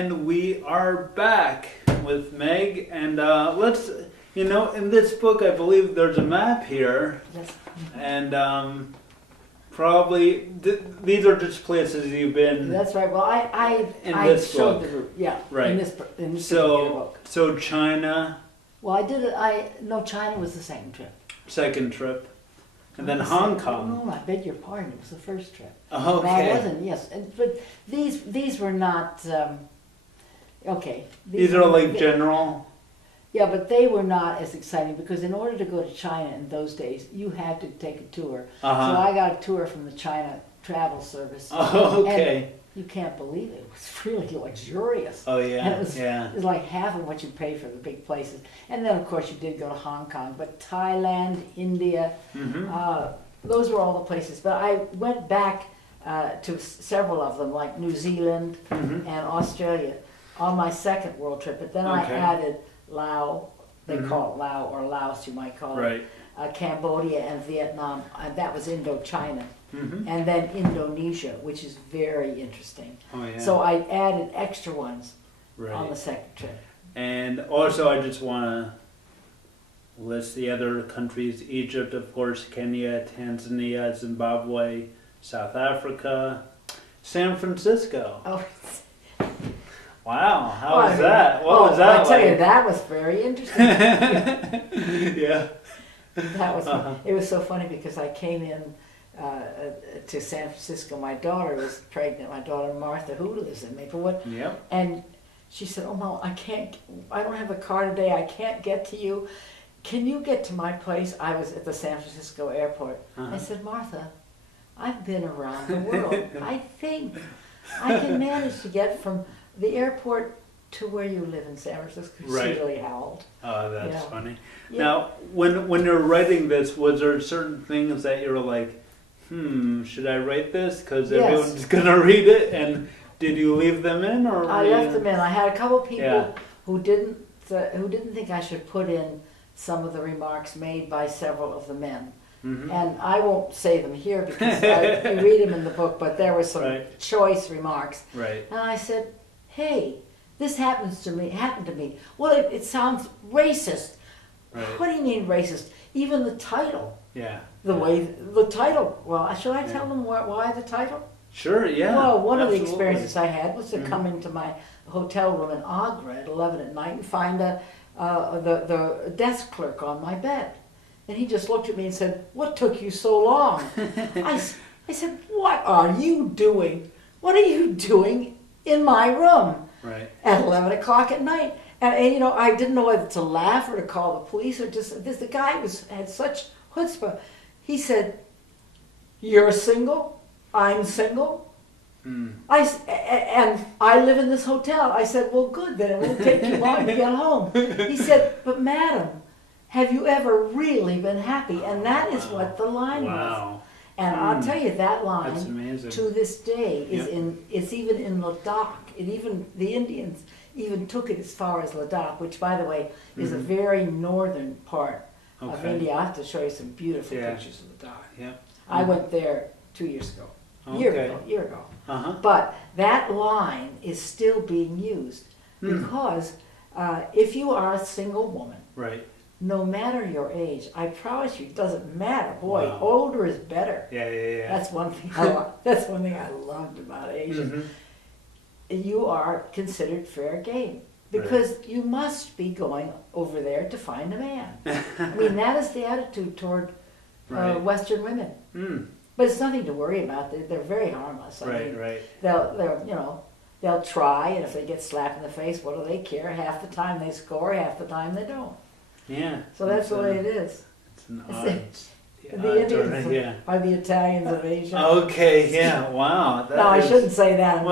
And we are back with Meg, and let's, in this book, I believe there's a map here, Yes. and probably these are just places you've been. That's right. Well, I this showed book. the route. Yeah. Right. In this particular book. So China, Well, I did it. No, China was the second trip. second trip, and then Hong Kong. No, I beg your pardon. It was the first trip. Oh, No, okay. it wasn't. Yes, but these were not. Okay. These are like general. Yeah, but they were not as exciting because in order to go to China in those days, you had to take a tour. Uh-huh. So I got a tour from the China Travel Service. Oh, okay. And you can't believe it. It was really luxurious. Oh, yeah, And it yeah. was like half of what you pay for the big places. And then, of course, you did go to Hong Kong. But Thailand, India, those were all the places. But I went back to several of them, like New Zealand and Australia, on my second world trip. But then I added Laos, they call it Laos, or Laos you might call it, Cambodia and Vietnam, and that was Indochina. And then Indonesia, which is very interesting. Oh, yeah. So I added extra ones on the second trip. And also, I just want to list the other countries: Egypt, of course, Kenya, Tanzania, Zimbabwe, South Africa, San Francisco. Oh, Wow, how was that? What was that I tell you, like? that was very interesting. Yeah. That was it was so funny because I came in to San Francisco. My daughter was pregnant. My daughter Martha, who lives in Maplewood. Yep. And she said, "Oh, Mom, I don't have a car today. I can't get to you. Can you get to my place?" I was at the San Francisco airport. I said, "Martha, I've been around the world. I think I can manage to get from the airport to where you live in San Francisco." She really howled. Oh, that's funny. Yeah. Now, when you're writing this, was there certain things that you were like, should I write this? Because everyone's gonna read it. And did you leave them in, or I left them in. I had a couple people who didn't think I should put in some of the remarks made by several of the men. And I won't say them here because you read them in the book, but there were some choice remarks. Right. And I said, "Hey, this happened to me. Well, it sounds racist." Right. What do you mean racist? Even the title. Yeah. The title. Well, should I tell them why the title? Sure, yeah. Well, one of the experiences I had was to come into my hotel room in Agra at 11 at night and find the desk clerk on my bed. And he just looked at me and said, "What took you so long?" I said, "What are you doing? What are you doing in my room at 11 o'clock at night?" And I didn't know whether to laugh or to call the police or just, the guy had such chutzpah. He said, "You're single? I'm single?" And I live in this hotel. I said, "Well, good, then it won't take you long to get home." He said, "But madam, have you ever really been happy?" And that is what the line was. And I'll tell you, that line to this day is even in Ladakh. The Indians even took it as far as Ladakh, which, by the way, is a very northern part of India. I have to show you some beautiful pictures of Ladakh. Yeah. I went there 2 years ago. Year ago. But that line is still being used because if you are a single woman, no matter your age, I promise you, it doesn't matter. Boy, older is better. Yeah. That's one thing. That's one thing I loved about Asia. You are considered fair game because you must be going over there to find a man. I mean, that is the attitude toward Western women. But it's nothing to worry about. They're very harmless. I mean, they'll try, and if they get slapped in the face, what do they care? Half the time they score, half the time they don't. Yeah. So that's the way it is. It's an odd. The Indians are the Italians of Asia. Okay, yeah, wow. No, I shouldn't say that.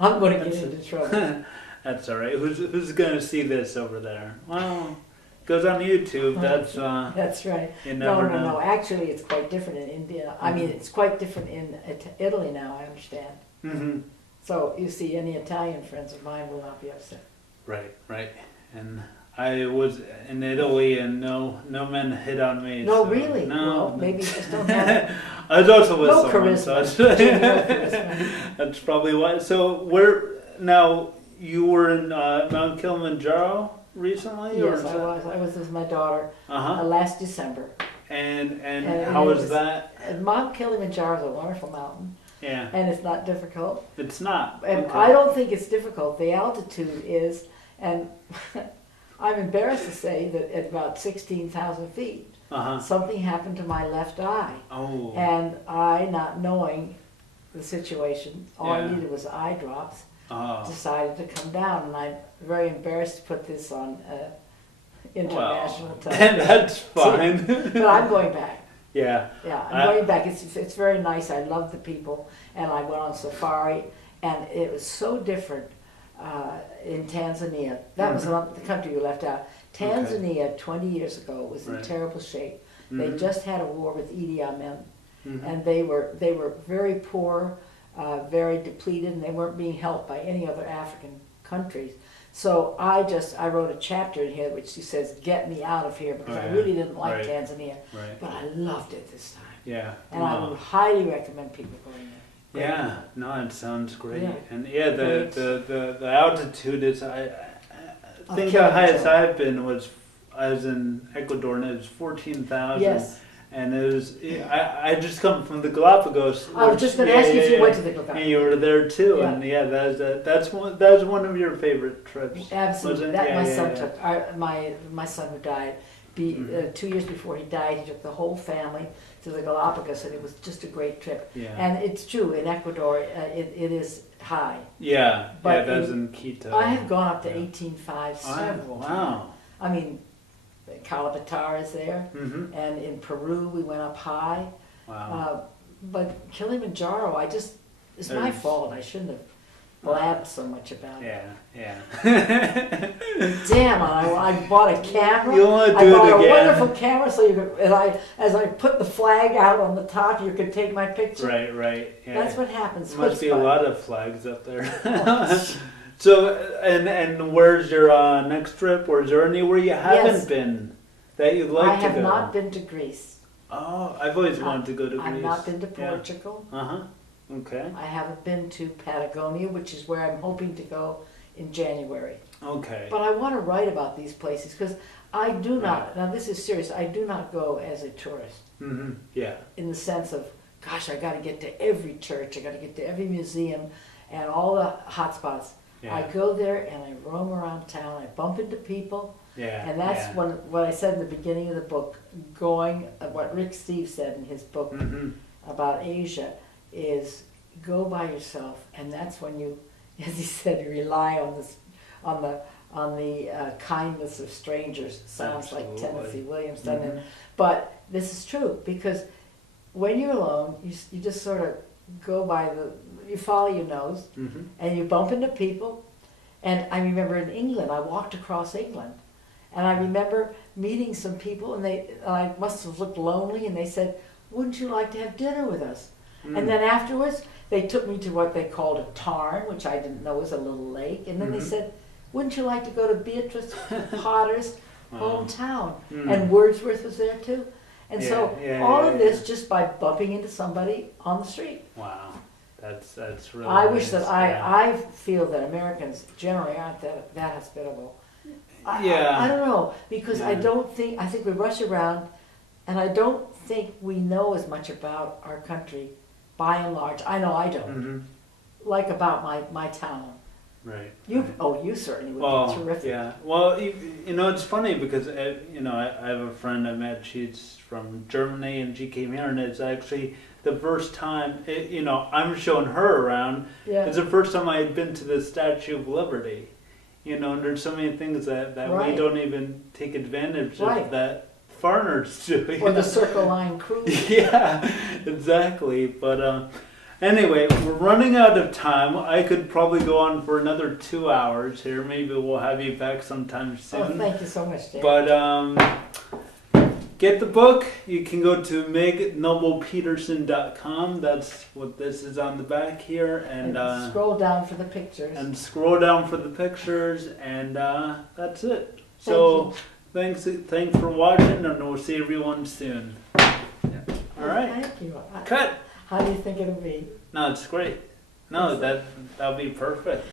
I'm going to get that's into trouble. That's all right. Who's going to see this over there? Well, it goes on YouTube. That's That's right. You never know. No. Actually, it's quite different in India. I mean, it's quite different in Italy now, I understand. So you see, any Italian friends of mine will not be upset. Right. And I was in Italy, and no men hit on me. No, so, really? No. Well, maybe you just don't have I was also with no someone, charisma. so that's probably why. So now you were in Mount Kilimanjaro recently? Yes, I was. I was with my daughter last December. And how was that? Mount Kilimanjaro is a wonderful mountain. Yeah. And it's not difficult. It's not. And Okay. I don't think it's difficult. The altitude is, and I'm embarrassed to say that at about 16,000 feet, something happened to my left eye. Oh. And I, not knowing the situation, all I needed was eye drops, decided to come down. And I'm very embarrassed to put this on international television. That's fine. But I'm going back. Yeah. Yeah, I'm going back. It's very nice. I love the people. And I went on safari, and it was so different in Tanzania. That was the country you left out. Tanzania, 20 years ago, was in terrible shape. They just had a war with Idi Amin, and they were very poor, very depleted, and they weren't being helped by any other African countries. So I wrote a chapter in here which says, "Get me out of here," because I really didn't like Tanzania, but I loved it this time. Yeah. And I would highly recommend people going there. Yeah, no, it sounds great. Yeah. And the altitude is, I think the highest I've been was, I was in Ecuador and it was 14,000. Yes. And it was, I just come from the Galapagos. I was just going to ask you if you went to the Galapagos. And you were there too, and that was one of your favorite trips. Absolutely. Wasn't it? My son took, my son who died, 2 years before he died, he took the whole family to the Galapagos, and it was just a great trip. Yeah. And it's true, in Ecuador, it is high. Yeah, But that's in Quito. I have gone up to 18.5 several times. Wow. I mean, Calabatar is there, and in Peru we went up high. Wow. But Kilimanjaro, it's my fault. I shouldn't have blabbed so much about it. Yeah. Damn, I bought a camera. You want to I do bought it a again? wonderful camera, so you could, as I put the flag out on the top, you could take my picture. Right. Yeah. That's what happens. There must be a lot of flags up there. Oh. So, and where's your next trip? Or is there anywhere you haven't been that you'd like to go? I have not been to Greece. Oh, I've always wanted to go to Greece. I've not been to Portugal. Okay. I haven't been to Patagonia, which is where I'm hoping to go in January. Okay. But I want to write about these places because I do not, now this is serious, I do not go as a tourist. Yeah. In the sense of, gosh, I got to get to every church, I got to get to every museum and all the hot spots. Yeah. I go there and I roam around town, I bump into people. Yeah. And that's what I said in the beginning of the book, what Rick Steve said in his book about Asia is go by yourself, and that's when you, as he said, rely on the kindness of strangers. Sounds like Tennessee Williams, doesn't it? But this is true, because when you're alone, you just sort of go by you follow your nose, and you bump into people. And I remember in England, I walked across England, and I remember meeting some people, and I must have looked lonely, and they said, "Wouldn't you like to have dinner with us?" And then afterwards, they took me to what they called a tarn, which I didn't know was a little lake. And then they said, "Wouldn't you like to go to Beatrice Potter's hometown?" And Wordsworth was there too. And so all of this just by bumping into somebody on the street. Wow, that's really. I wish that I feel that Americans generally aren't that hospitable. I don't know, because I think we rush around, and I don't think we know as much about our country. By and large, I know I don't. Like about my town. Right. You certainly would be terrific. Yeah. Well, it's funny because I have a friend I met. She's from Germany, and she came here, and it's actually the first time. I'm showing her around. Yeah. It's the first time I had been to the Statue of Liberty. And there's so many things that we don't even take advantage of that foreigners do. Or the Circle Line cruise. Yeah, exactly. But anyway, we're running out of time. I could probably go on for another 2 hours here. Maybe we'll have you back sometime soon. Oh, thank you so much, Dave. But get the book. You can go to megnoblepeterson.com. That's what this is on the back here. And scroll down for the pictures. And that's it. So thanks for watching, and we'll see everyone soon. Yeah. All right. Thank you. Cut. How do you think it'll be? No, it's great. No, that'll be perfect.